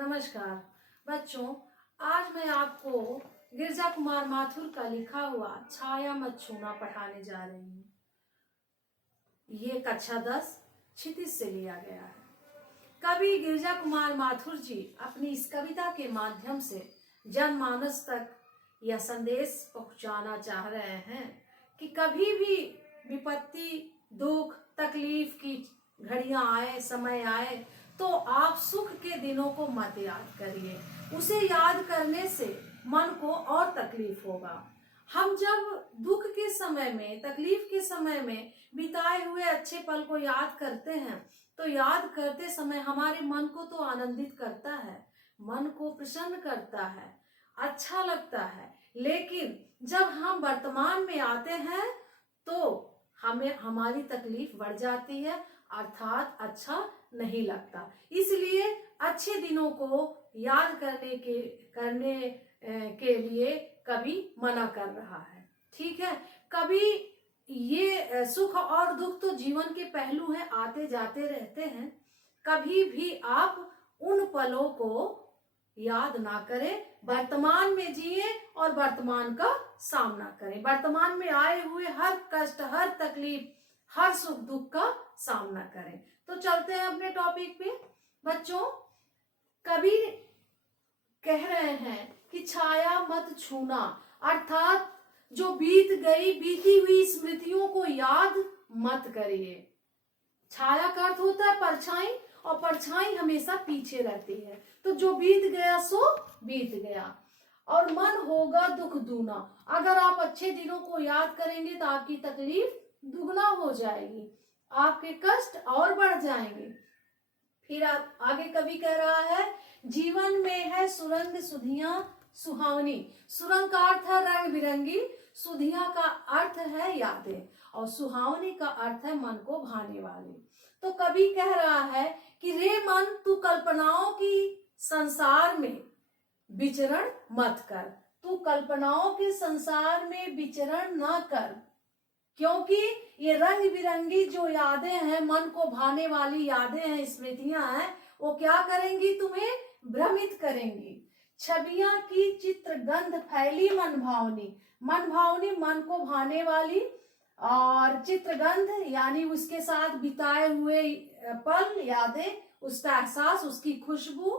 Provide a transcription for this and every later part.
नमस्कार बच्चों, आज मैं आपको गिरजा कुमार माथुर का लिखा हुआ छाया मत छूना पढ़ाने जा रही हूँ। ये कक्षा 10 क्षितिज से लिया गया है। कवि गिरजा कुमार माथुर जी अपनी इस कविता के माध्यम से जनमानस तक यह संदेश पहुंचाना चाह रहे हैं कि कभी भी विपत्ति, दुख, तकलीफ की घड़ियां आए, समय आए तो आप सुख के दिनों को मत याद करिए। उसे याद करने से मन को और तकलीफ होगा। हम जब दुख के समय में, तकलीफ के समय में बिताए हुए अच्छे पल को याद करते हैं तो याद करते समय हमारे मन को तो आनंदित करता है, मन को प्रसन्न करता है, अच्छा लगता है। लेकिन जब हम वर्तमान में आते हैं तो हमें हमारी तकलीफ बढ़ जाती है, अर्थात अच्छा नहीं लगता। इसलिए अच्छे दिनों को याद करने के लिए कवि मना कर रहा है। ठीक है, कवि ये सुख और दुख तो जीवन के पहलू हैं, आते जाते रहते हैं। कभी भी आप उन पलों को याद ना करें, वर्तमान में जिए और वर्तमान का सामना करें। वर्तमान में आए हुए हर कष्ट, हर तकलीफ, हर सुख दुख का सामना करें। तो चलते हैं अपने टॉपिक पे। बच्चों, कवि कह रहे हैं कि छाया मत छूना, अर्थात जो बीत गई, बीती हुई स्मृतियों को याद मत करिए। छाया का अर्थ होता है परछाई, और परछाई हमेशा पीछे रहती है। तो जो बीत गया सो बीत गया, और मन होगा दुख दूना। अगर आप अच्छे दिनों को याद करेंगे तो आपकी तकलीफ दुगना हो जाएगी, आपके कष्ट और बढ़ जाएंगे। फिर आप आगे कवि कह रहा है, जीवन में है सुरंग सुधियां सुहावनी। सुरंग का अर्थ है रंग बिरंगी, सुधियां का अर्थ है यादें, और सुहावनी का अर्थ है मन को भाने वाली। तो कवि कह रहा है कि रे मन, तू कल्पनाओं की संसार में विचरण मत कर। तू कल्पनाओं के संसार में विचरण न कर, क्योंकि ये रंग बिरंगी जो यादें हैं, मन को भाने वाली यादें हैं, स्मृतियां हैं, वो क्या करेंगी? तुम्हें भ्रमित करेंगी। छवियां की चित्र गंध फैली मन भावनी। मन भावनी मन को भाने वाली, और चित्रगंध यानी उसके साथ बिताए हुए पल, यादें, उसका एहसास, उसकी खुशबू,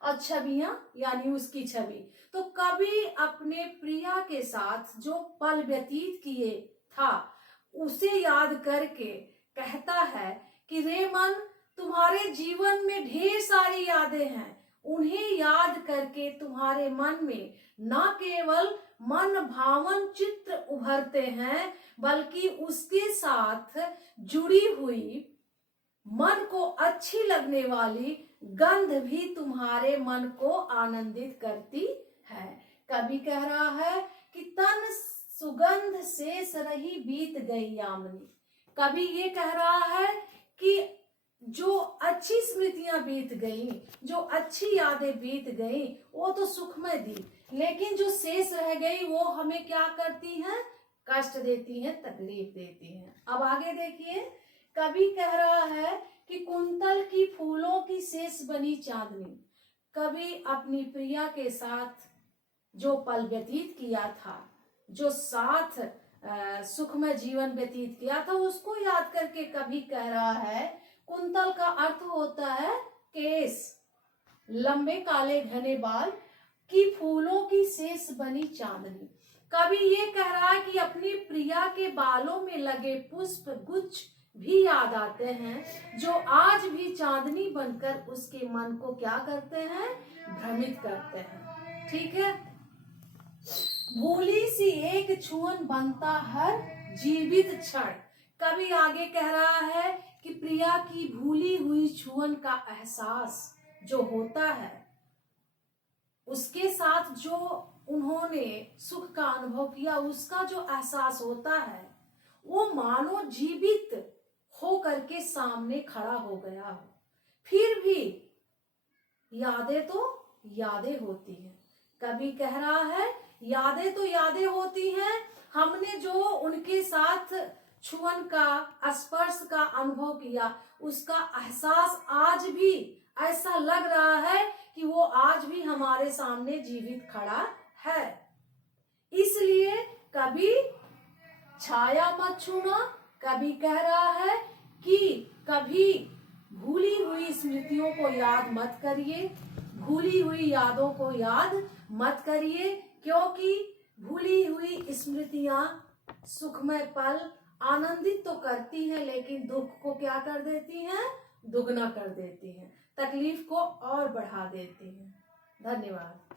और छवियां यानी उसकी छवि। तो कवि अपने प्रिया के साथ जो पल व्यतीत किए था उसे याद करके कहता है कि रे मन, तुम्हारे जीवन में ढेर सारी यादें हैं। उन्हें याद करके तुम्हारे मन में न केवल मन भावन चित्र उभरते हैं, बल्कि उसके साथ जुड़ी हुई मन को अच्छी लगने वाली गंध भी तुम्हारे मन को आनंदित करती है। कवि कह रहा है कि तन सुगंध शेष रही बीत गई यामिनी। कवि ये कह रहा है कि जो अच्छी स्मृतियां बीत गई, जो अच्छी यादें बीत गई, वो तो सुखमय थी, लेकिन जो शेष रह गई वो हमें क्या करती हैं? कष्ट देती हैं, तकलीफ देती हैं। अब आगे देखिए, कवि कह रहा है कि कुंतल की फूलों की शेष बनी चांदनी। कवि अपनी प्रिया के साथ जो पल व्यतीत किया था, जो साथ सुखमय जीवन व्यतीत किया था, उसको याद करके कवि कह रहा है, कुंतल का अर्थ होता है केस, लंबे काले घने बाल, की फूलों की शेष बनी चांदनी। कवि ये कह रहा है कि अपनी प्रिया के बालों में लगे पुष्प गुच्छ भी याद आते हैं, जो आज भी चांदनी बनकर उसके मन को क्या करते हैं? भ्रमित करते हैं। ठीक है, भूली सी एक छुअन बनता हर जीवित क्षण। कवि आगे कह रहा है कि प्रिया की भूली हुई छुअन का एहसास जो होता है, उसके साथ जो उन्होंने सुख का अनुभव किया, उसका जो एहसास होता है, वो मानो जीवित हो करके सामने खड़ा हो गया हो। फिर भी यादें तो यादें होती हैं। कवि कह रहा है, यादें तो यादें होती हैं। हमने जो उनके साथ छुअन का, स्पर्श का अनुभव किया, उसका एहसास आज भी ऐसा लग रहा है कि वो हमारे सामने जीवित खड़ा है। इसलिए कभी छाया मत छूना, कभी कह रहा है कि कभी भूली हुई स्मृतियों को याद मत करिए, भूली हुई यादों को याद मत करिए, क्योंकि भूली हुई स्मृतियां सुखमय पल आनंदित तो करती हैं, लेकिन दुख को क्या कर देती हैं? दुगना कर देती हैं, तकलीफ को और बढ़ा देती हैं। धन्यवाद।